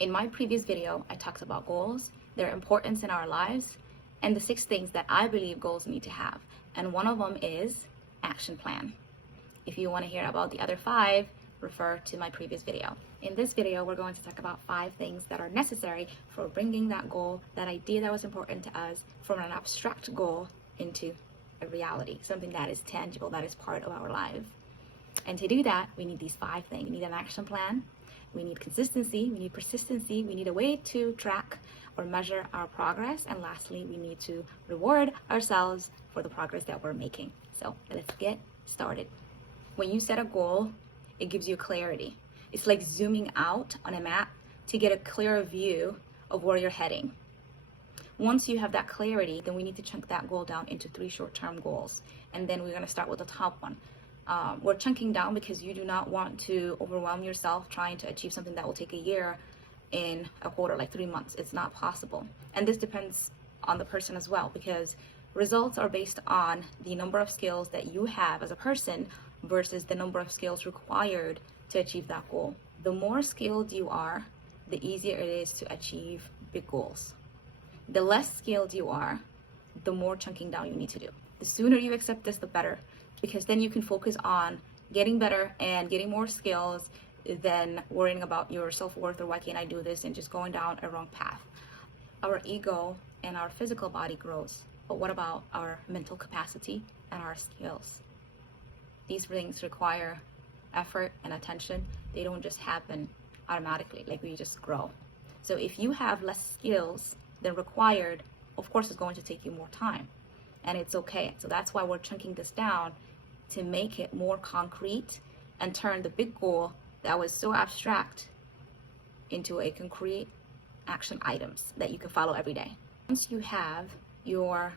In my previous video, I talked about goals, their importance in our lives, and the 6 things that I believe goals need to have. And one of them is action plan. If you want to hear about the other 5, refer to my previous video. In this video, we're going to talk about 5 things that are necessary for bringing that goal, that idea that was important to us, from an abstract goal into a reality, something that is tangible, that is part of our life. And to do that, we need these 5 things. We need an action plan, we need consistency, we need persistency, we need a way to track or measure our progress, and lastly, we need to reward ourselves for the progress that we're making. So let's get started. When you set a goal, it gives you clarity. It's like zooming out on a map to get a clearer view of where you're heading. Once you have that clarity, then we need to chunk that goal down into 3 short-term goals. And then we're going to start with the top one. We're chunking down because you do not want to overwhelm yourself trying to achieve something that will take a year in a quarter, like 3 months. It's not possible. And this depends on the person as well, because results are based on the number of skills that you have as a person versus the number of skills required to achieve that goal. The more skilled you are, the easier it is to achieve big goals. The less skilled you are, the more chunking down you need to do. The sooner you accept this, the better, because then you can focus on getting better and getting more skills than worrying about your self-worth or why can't I do this and just going down a wrong path. Our ego and our physical body grows, but what about our mental capacity and our skills? These things require effort and attention. They don't just happen automatically, like we just grow. So if you have less skills than required, of course it's going to take you more time, and it's okay. So that's why we're chunking this down to make it more concrete and turn the big goal that was so abstract into a concrete action items that you can follow every day. Once you have your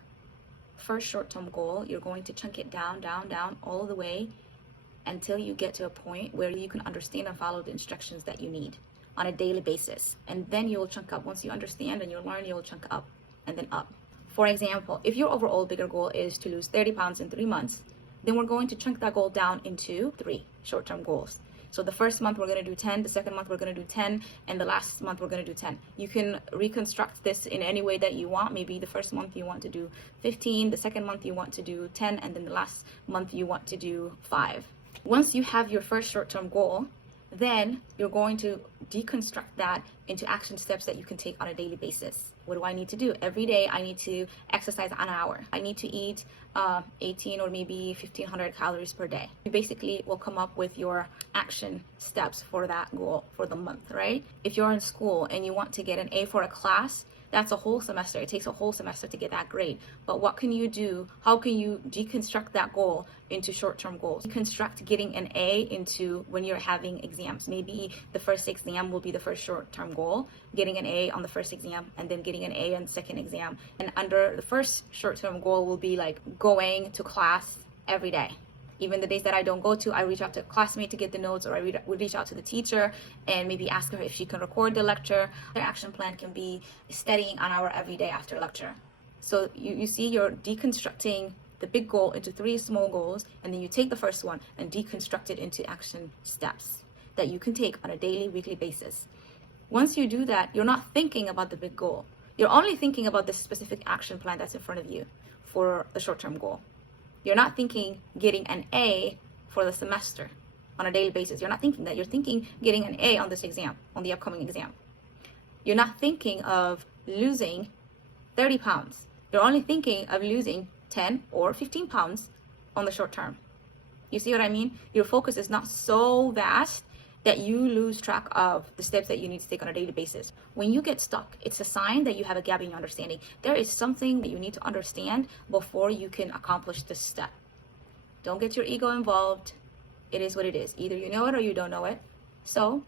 first short-term goal, you're going to chunk it down all the way until you get to a point where you can understand and follow the instructions that you need on a daily basis. And then you'll chunk up. Once you understand and you learn, you'll chunk up and then up. For example, if your overall bigger goal is to lose 30 pounds in 3 months, then we're going to chunk that goal down into 3 short-term goals. So the first month we're going to do 10, the second month we're going to do 10, and the last month we're going to do 10. You can reconstruct this in any way that you want. Maybe the first month you want to do 15, the second month you want to do 10, and then the last month you want to do 5. Once you have your first short-term goal, then you're going to deconstruct that into action steps that you can take on a daily basis. What do I need to do? Every day I need to exercise an hour. I need to eat 18 or maybe 1500 calories per day. You basically will come up with your action steps for that goal for the month, right? If you're in school and you want to get an A for a class, that's a whole semester. It takes a whole semester to get that grade. But what can you do? How can you deconstruct that goal into short-term goals? Deconstruct getting an A into when you're having exams. Maybe the first exam will be the first short-term goal, getting an A on the first exam, and then getting an A on the second exam. And under the first short-term goal will be like going to class every day. Even the days that I don't go to, I reach out to a classmate to get the notes, or I would reach out to the teacher and maybe ask her if she can record the lecture. Their action plan can be studying an hour every day after lecture. So you see, you're deconstructing the big goal into 3 small goals, and then you take the first one and deconstruct it into action steps that you can take on a daily, weekly basis. Once you do that, you're not thinking about the big goal. You're only thinking about the specific action plan that's in front of you for the short-term goal. You're not thinking getting an A for the semester on a daily basis. You're not thinking that. You're thinking getting an A on this exam, on the upcoming exam. You're not thinking of losing 30 pounds. You're only thinking of losing 10 or 15 pounds on the short term. You see what I mean? Your focus is not so vast that you lose track of the steps that you need to take on a daily basis. When you get stuck, it's a sign that you have a gap in your understanding. There is something that you need to understand before you can accomplish this step. Don't get your ego involved. It is what it is. Either you know it or you don't know it. So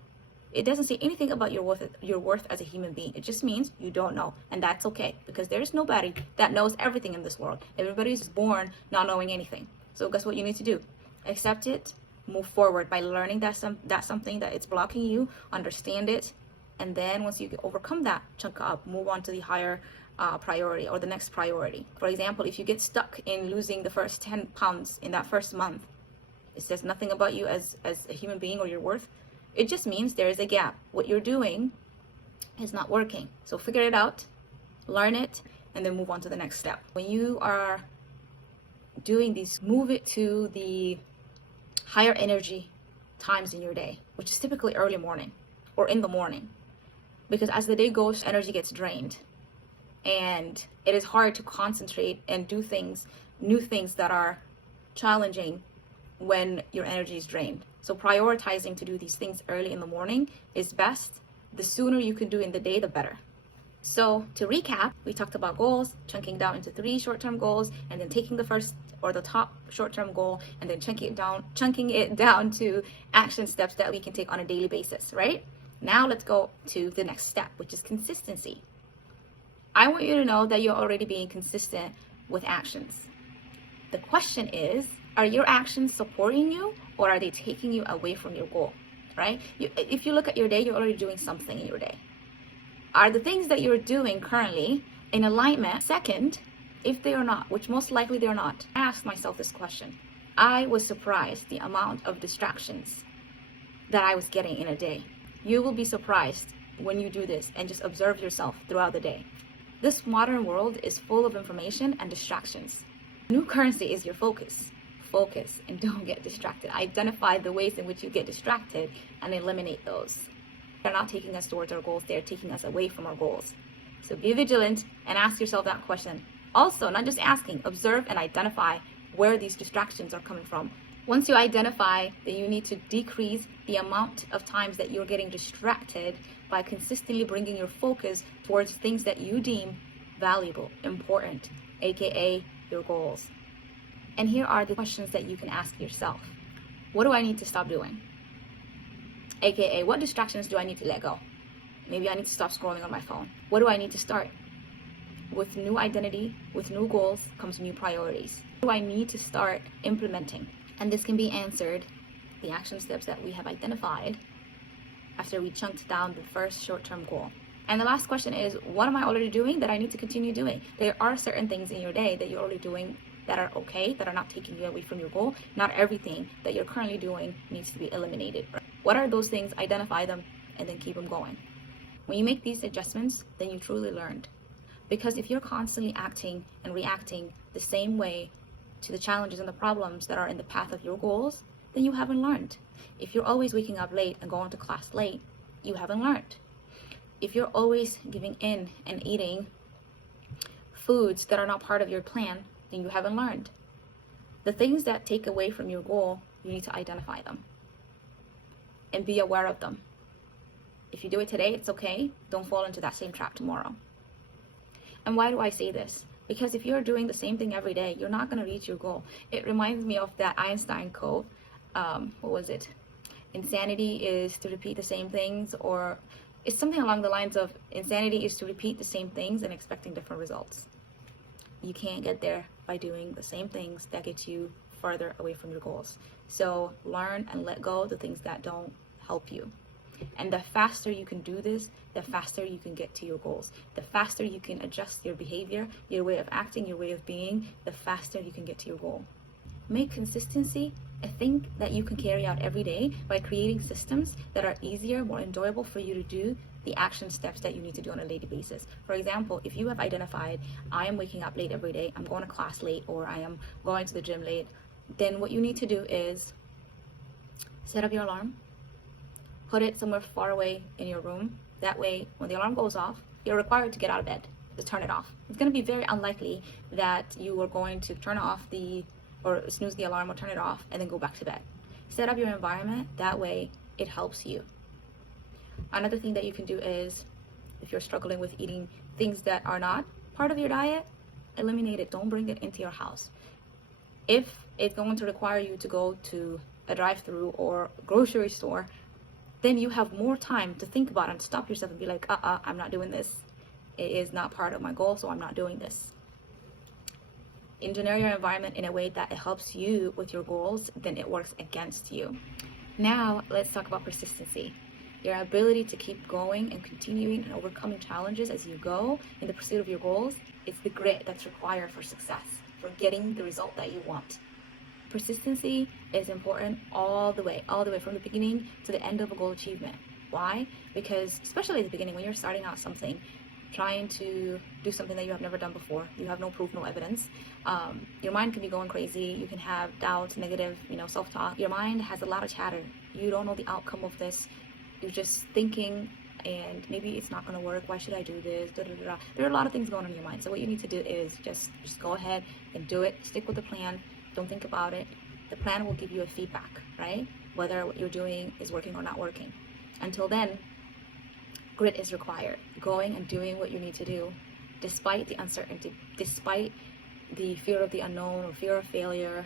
it doesn't say anything about your worth as a human being. It just means you don't know, and that's okay, because there is nobody that knows everything in this world. Everybody is born not knowing anything. So guess what you need to do? Accept it. Move forward by learning that's something that it's blocking you, understand it, and then once you overcome that, chunk up, move on to the higher priority or the next priority. For example, if you get stuck in losing the first 10 pounds in that first month, it says nothing about you as a human being or your worth. It just means there is a gap. What you're doing is not working. So figure it out, learn it, and then move on to the next step. When you are doing these, move it to the higher energy times in your day, which is typically early morning or in the morning, because as the day goes, energy gets drained and it is hard to concentrate and do things, new things that are challenging when your energy is drained. So prioritizing to do these things early in the morning is best. The sooner you can do in the day, the better. So to recap, we talked about goals, chunking down into 3 short-term goals, and then taking the first or the top short-term goal and then chunking it down to action steps that we can take on a daily basis, right? Now let's go to the next step, which is consistency. I want you to know that you're already being consistent with actions. The question is, are your actions supporting you or are they taking you away from your goal, right? If you look at your day, you're already doing something in your day. Are the things that you're doing currently in alignment? Second, if they are not, which most likely they're not, I asked myself this question. I was surprised the amount of distractions that I was getting in a day. You will be surprised when you do this and just observe yourself throughout the day. This modern world is full of information and distractions. New currency is your focus. Focus and don't get distracted. Identify the ways in which you get distracted and eliminate those. They're not taking us towards our goals, they're taking us away from our goals. So be vigilant and ask yourself that question. Also, not just asking, observe and identify where these distractions are coming from. Once you identify that you need to decrease the amount of times that you're getting distracted by consistently bringing your focus towards things that you deem valuable, important, aka your goals. And here are the questions that you can ask yourself. What do I need to stop doing? AKA, what distractions do I need to let go? Maybe I need to stop scrolling on my phone. What do I need to start? With new identity, with new goals, comes new priorities. What do I need to start implementing? And this can be answered, the action steps that we have identified, after we chunked down the first short-term goal. And the last question is, what am I already doing that I need to continue doing? There are certain things in your day that you're already doing that are okay, that are not taking you away from your goal. Not everything that you're currently doing needs to be eliminated. What are those things? Identify them and then keep them going. When you make these adjustments, then you truly learned. Because if you're constantly acting and reacting the same way to the challenges and the problems that are in the path of your goals, then you haven't learned. If you're always waking up late and going to class late, you haven't learned. If you're always giving in and eating foods that are not part of your plan, then you haven't learned. The things that take away from your goal, you need to identify them and be aware of them. If you do it today, it's okay. Don't fall into that same trap tomorrow. And why do I say this? Because if you're doing the same thing every day, you're not going to reach your goal. It reminds me of that Einstein quote. What was it? Insanity is to repeat the same things, or it's something along the lines of insanity is to repeat the same things and expecting different results. You can't get there by doing the same things that get you further away from your goals. So learn and let go the things that don't help you. And the faster you can do this, the faster you can get to your goals. The faster you can adjust your behavior, your way of acting, your way of being, the faster you can get to your goal. Make consistency a thing that you can carry out every day by creating systems that are easier, more enjoyable for you to do the action steps that you need to do on a daily basis. For example, if you have identified, I am waking up late every day, I'm going to class late, or I am going to the gym late, then what you need to do is set up your alarm, put it somewhere far away in your room. That way, when the alarm goes off, you're required to get out of bed to turn it off. It's going to be very unlikely that you are going to turn off or snooze the alarm or turn it off and then go back to bed. Set up your environment. That way, it helps you. Another thing that you can do is, if you're struggling with eating things that are not part of your diet, eliminate it. Don't bring it into your house. If it's going to require you to go to a drive-through or grocery store, then you have more time to think about it and stop yourself and be like, I'm not doing this. It is not part of my goal, so I'm not doing this. Engineer your environment in a way that it helps you with your goals, then it works against you. Now, let's talk about persistency. Your ability to keep going and continuing and overcoming challenges as you go in the pursuit of your goals. It's the grit that's required for success, for getting the result that you want. Persistency is important all the way from the beginning to the end of a goal achievement. Why? Because especially at the beginning, when you're starting out something, trying to do something that you have never done before, you have no proof, no evidence, your mind can be going crazy. You can have doubts, negative, self-talk. Your mind has a lot of chatter. You don't know the outcome of this. You're just thinking, and maybe it's not going to work. Why should I do this? Da, da, da, da. There are a lot of things going on in your mind. So what you need to do is just go ahead and do it. Stick with the plan. Don't think about it. The plan will give you a feedback, right? Whether what you're doing is working or not working. Until then, grit is required. Going and doing what you need to do, despite the uncertainty, despite the fear of the unknown or fear of failure.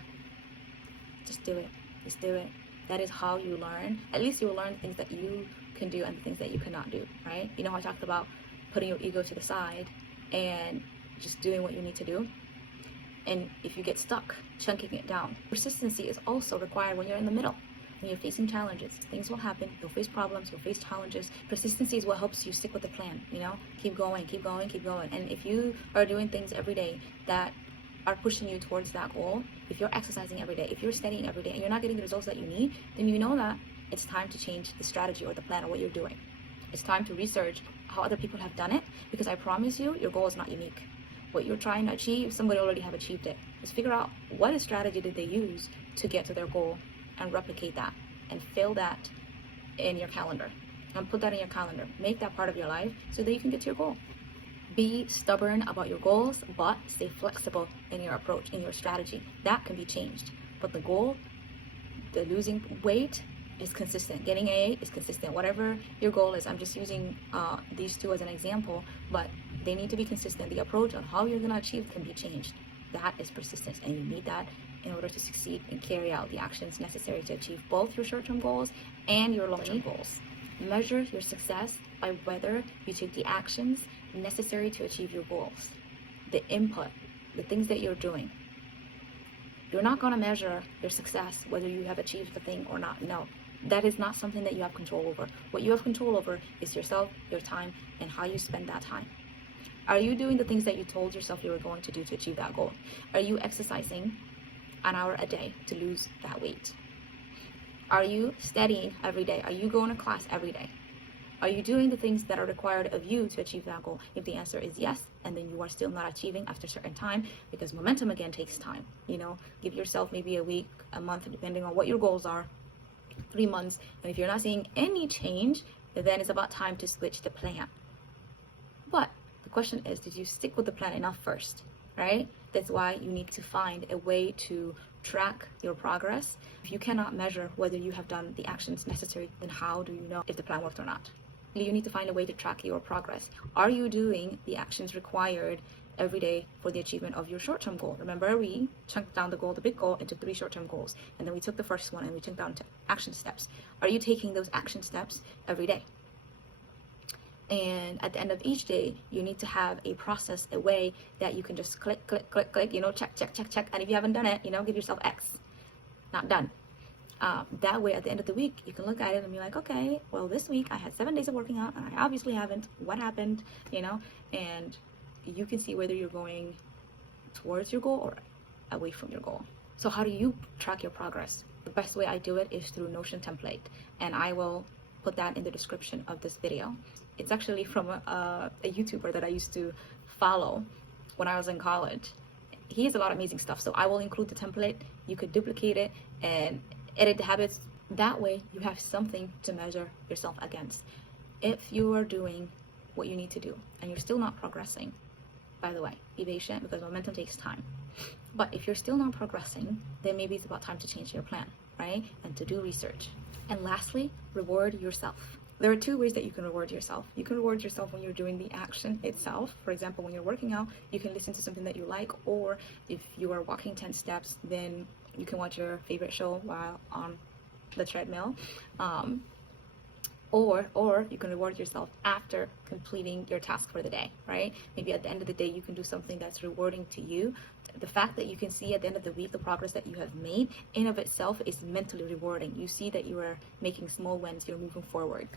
Just do it. Just do it. That is how you learn. At least you will learn things that you can do and the things that you cannot do, right? You know how I talked about putting your ego to the side and just doing what you need to do? And if you get stuck, chunking it down. Persistency is also required when you're in the middle. When you're facing challenges, things will happen. You'll face problems, you'll face challenges. Persistency is what helps you stick with the plan, Keep going, keep going, keep going. And if you are doing things every day that are pushing you towards that goal, if you're exercising every day, if you're studying every day, and you're not getting the results that you need, then you know that it's time to change the strategy or the plan or what you're doing. It's time to research how other people have done it, because I promise you, your goal is not unique. What you're trying to achieve, somebody already have achieved it. Just figure out what strategy did they use to get to their goal, and replicate that and fill that in your calendar and put that in your calendar. Make that part of your life so that you can get to your goal. Be stubborn about your goals, but stay flexible in your approach, in your strategy. That can be changed. But the goal, the losing weight, is consistent. Getting A is consistent. Whatever your goal is, I'm just using these two as an example, but they need to be consistent. The approach on how you're going to achieve can be changed. That is persistence, and you need that in order to succeed and carry out the actions necessary to achieve both your short-term goals and your long-term goals. Measure your success by whether you take the actions necessary to achieve your goals. The input, the things that you're doing. You're not going to measure your success whether you have achieved the thing or not. No, that is not something that you have control over. What you have control over is yourself, your time, and how you spend that time. Are you doing the things that you told yourself you were going to do to achieve that goal? Are you exercising an hour a day to lose that weight? Are you studying every day? Are you going to class every day? Are you doing the things that are required of you to achieve that goal? If the answer is yes, and then you are still not achieving after a certain time, because momentum again takes time. Give yourself maybe a week, a month, depending on what your goals are, 3 months. And if you're not seeing any change, then it's about time to switch the plan. But the question is, did you stick with the plan enough first, right? That's why you need to find a way to track your progress. If you cannot measure whether you have done the actions necessary, then how do you know if the plan worked or not? You need to find a way to track your progress. Are you doing the actions required every day for the achievement of your short-term goal? Remember, we chunked down the goal, the big goal, into 3 short-term goals. And then we took the first one and we chunked down to action steps. Are you taking those action steps every day? And at the end of each day, you need to have a process, a way that you can just click, check, check, check, check. And if you haven't done it, give yourself X. Not done. That way, at the end of the week, you can look at it and be like, okay, well, this week I had 7 days of working out, and I obviously haven't. What happened? And you can see whether you're going towards your goal or away from your goal. So how do you track your progress? The best way I do it is through Notion template, and I will put that in the description of this video. It's actually from a YouTuber that I used to follow when I was in college. He has a lot of amazing stuff, so I will include the template. You could duplicate it and edit the habits. That way you have something to measure yourself against. If you are doing what you need to do and you're still not progressing, by the way, be patient, because momentum takes time. But if you're still not progressing, then maybe it's about time to change your plan, right? And to do research. And lastly, reward yourself. There are 2 ways that you can reward yourself. You can reward yourself when you're doing the action itself. For example, when you're working out, you can listen to something that you like, or if you are walking 10 steps, then you can watch your favorite show while on the treadmill. Or you can reward yourself after completing your task for the day, right? Maybe at the end of the day, you can do something that's rewarding to you. The fact that you can see at the end of the week the progress that you have made in of itself is mentally rewarding. You see that you are making small wins, you're moving forward.